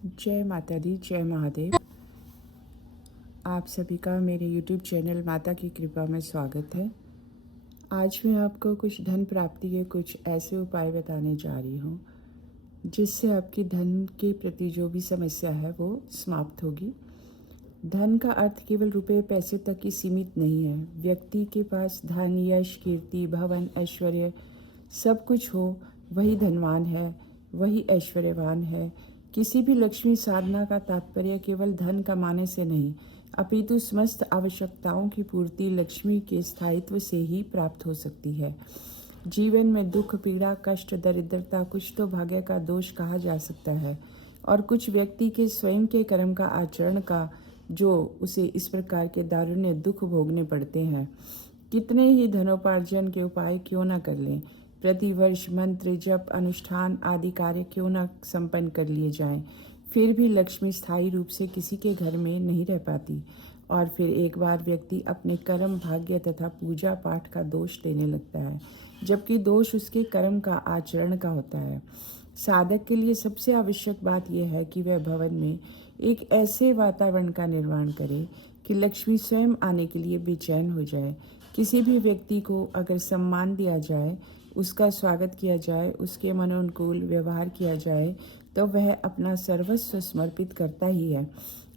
जय माता दी, जय महादेव। आप सभी का मेरे YouTube चैनल माता की कृपा में स्वागत है। आज मैं आपको कुछ धन प्राप्ति के कुछ ऐसे उपाय बताने जा रही हूँ जिससे आपकी धन के प्रति जो भी समस्या है वो समाप्त होगी। धन का अर्थ केवल रुपए पैसे तक ही सीमित नहीं है। व्यक्ति के पास धन, यश, कीर्ति, भवन, ऐश्वर्य सब कुछ हो, वही धनवान है, वही ऐश्वर्यवान है। किसी भी लक्ष्मी साधना का तात्पर्य केवल धन कमाने से नहीं, अपितु समस्त आवश्यकताओं की पूर्ति लक्ष्मी के स्थायित्व से ही प्राप्त हो सकती है। जीवन में दुख, पीड़ा, कष्ट, दरिद्रता कुछ तो भाग्य का दोष कहा जा सकता है और कुछ व्यक्ति के स्वयं के कर्म का आचरण का जो उसे इस प्रकार के दारुण्य दुख भोगने पड़ते हैं। कितने ही धनोपार्जन के उपाय क्यों न कर लें, प्रतिवर्ष मंत्र, जप, अनुष्ठान आदि कार्य क्यों न संपन्न कर लिए जाएं, फिर भी लक्ष्मी स्थायी रूप से किसी के घर में नहीं रह पाती और फिर एक बार व्यक्ति अपने कर्म, भाग्य तथा पूजा पाठ का दोष देने लगता है, जबकि दोष उसके कर्म का आचरण का होता है। साधक के लिए सबसे आवश्यक बात यह है कि वह भवन में एक ऐसे वातावरण का निर्माण करे कि लक्ष्मी स्वयं आने के लिए बेचैन हो जाए। किसी भी व्यक्ति को अगर सम्मान दिया जाए, उसका स्वागत किया जाए, उसके मनोनुकूल व्यवहार किया जाए तो वह अपना सर्वस्व समर्पित करता ही है।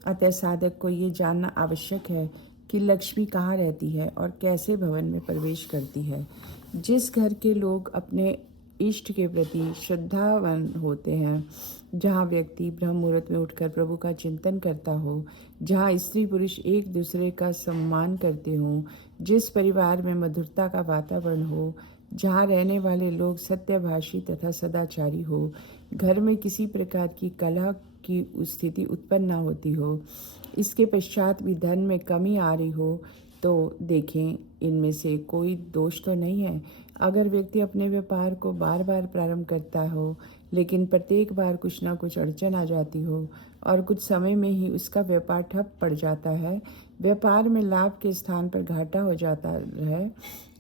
अतः साधक को ये जानना आवश्यक है कि लक्ष्मी कहाँ रहती है और कैसे भवन में प्रवेश करती है। जिस घर के लोग अपने इष्ट के प्रति श्रद्धावान होते हैं, जहाँ व्यक्ति ब्रह्म मुहूर्त में उठकर प्रभु का चिंतन करता हो, जहाँ स्त्री पुरुष एक दूसरे का सम्मान करते हों, जिस परिवार में मधुरता का वातावरण हो, जहाँ रहने वाले लोग सत्यभाषी तथा सदाचारी हो, घर में किसी प्रकार की कलह की स्थिति उत्पन्न न होती हो, इसके पश्चात भी धन में कमी आ रही हो, तो देखें इनमें से कोई दोष तो नहीं है। अगर व्यक्ति अपने व्यापार को बार बार प्रारंभ करता हो लेकिन प्रत्येक बार कुछ ना कुछ अड़चन आ जाती हो और कुछ समय में ही उसका व्यापार ठप पड़ जाता है, व्यापार में लाभ के स्थान पर घाटा हो जाता है,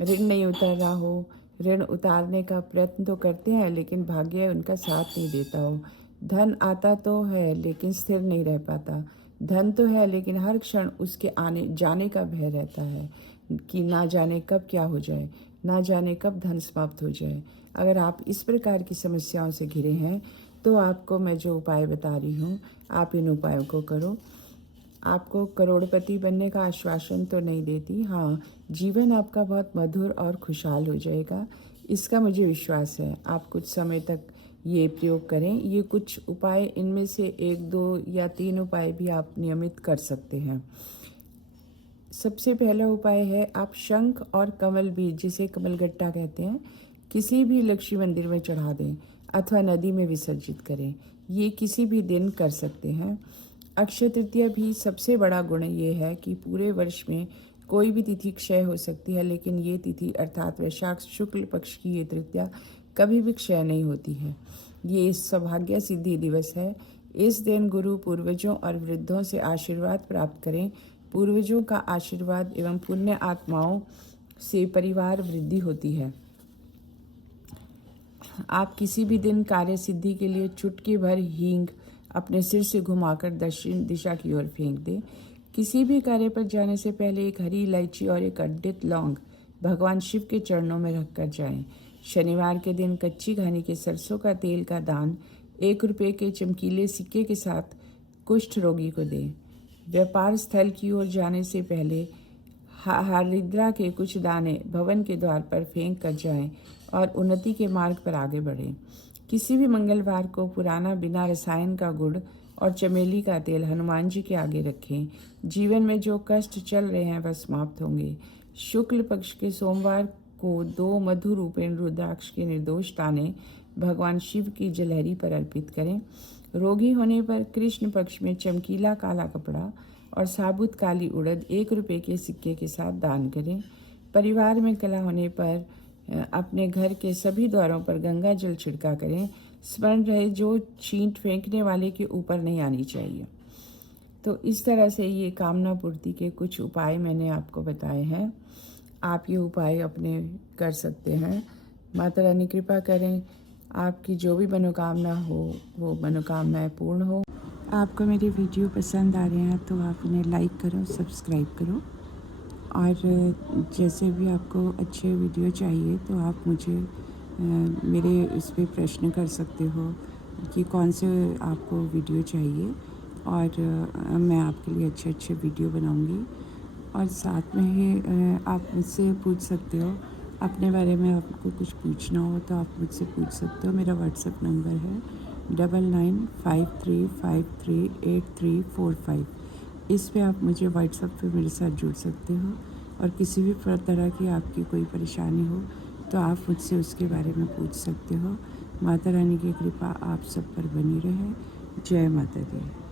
ऋण नहीं उतर रहा हो, ऋण उतारने का प्रयत्न तो करते हैं लेकिन भाग्य उनका साथ नहीं देता हो, धन आता तो है लेकिन स्थिर नहीं रह पाता, धन तो है लेकिन हर क्षण उसके आने जाने का भय रहता है कि ना जाने कब क्या हो जाए, ना जाने कब धन समाप्त हो जाए। अगर आप इस प्रकार की समस्याओं से घिरे हैं तो आपको मैं जो उपाय बता रही हूँ, आप इन उपायों को करो। आपको करोड़पति बनने का आश्वासन तो नहीं देती, हाँ, जीवन आपका बहुत मधुर और खुशहाल हो जाएगा, इसका मुझे विश्वास है। आप कुछ समय तक ये प्रयोग करें। ये कुछ उपाय, इनमें से 1, 2 या 3 उपाय भी आप नियमित कर सकते हैं। सबसे पहला उपाय है, आप शंख और कमल बीज, जिसे कमलगट्टा कहते हैं, किसी भी लक्ष्मी मंदिर में चढ़ा दें अथवा नदी में विसर्जित करें। ये किसी भी दिन कर सकते हैं। अक्षय तृतीया भी सबसे बड़ा गुण ये है कि पूरे वर्ष में कोई भी तिथि क्षय हो सकती है, लेकिन ये तिथि अर्थात वैशाख शुक्ल पक्ष की ये तृतीया कभी भी क्षय नहीं होती है। ये सौभाग्य सिद्धि दिवस है। इस दिन गुरु, पूर्वजों और वृद्धों से आशीर्वाद प्राप्त करें। पूर्वजों का आशीर्वाद एवं पुण्य आत्माओं से परिवार वृद्धि होती है। आप किसी भी दिन कार्य सिद्धि के लिए चुटकी भर हींग अपने सिर से घुमाकर दक्षिण दिशा की ओर फेंक दें। किसी भी कार्य पर जाने से पहले एक हरी इलायची और एक अद्वित लौंग भगवान शिव के चरणों में रखकर जाएं। शनिवार के दिन कच्ची घानी के सरसों का तेल का दान 1 रुपये के चमकीले सिक्के के साथ कुष्ठ रोगी को दें। व्यापार स्थल की ओर जाने से पहले हरिद्रा के कुछ दाने भवन के द्वार पर फेंक कर जाएं और उन्नति के मार्ग पर आगे बढ़ें। किसी भी मंगलवार को पुराना बिना रसायन का गुड़ और चमेली का तेल हनुमान जी के आगे रखें। जीवन में जो कष्ट चल रहे हैं वह समाप्त होंगे। शुक्ल पक्ष के सोमवार को 2 मधु रूपेण रुद्राक्ष के निर्दोष दाने भगवान शिव की जलहरी पर अर्पित करें। रोगी होने पर कृष्ण पक्ष में चमकीला काला कपड़ा और साबुत काली उड़द 1 रुपये के सिक्के के साथ दान करें। परिवार में कलह होने पर अपने घर के सभी द्वारों पर गंगा जल छिड़का करें। स्मरण रहे, जो छींट फेंकने वाले के ऊपर नहीं आनी चाहिए। तो इस तरह से ये कामना पूर्ति के कुछ उपाय मैंने आपको बताए हैं। आप ये उपाय अपने कर सकते हैं। माता रानी कृपा करें, आपकी जो भी मनोकामना हो वो मनोकामनाएं पूर्ण हो। आपको मेरे वीडियो पसंद आ रहे हैं तो आप उन्हें लाइक करो, सब्सक्राइब करो। और जैसे भी आपको अच्छे वीडियो चाहिए तो आप मुझे मेरे इस पे प्रश्न कर सकते हो कि कौन से आपको वीडियो चाहिए, और मैं आपके लिए अच्छे अच्छे वीडियो बनाऊंगी। और साथ में ही आप मुझसे पूछ सकते हो अपने बारे में, आपको कुछ पूछना हो तो आप मुझसे पूछ सकते हो। मेरा व्हाट्सएप नंबर है 9953538345। इस पे आप मुझे व्हाट्सएप पे मेरे साथ जुड़ सकते हो, और किसी भी तरह की आपकी कोई परेशानी हो तो आप मुझसे उसके बारे में पूछ सकते हो। माता रानी की कृपा आप सब पर बनी रहे। जय माता दी।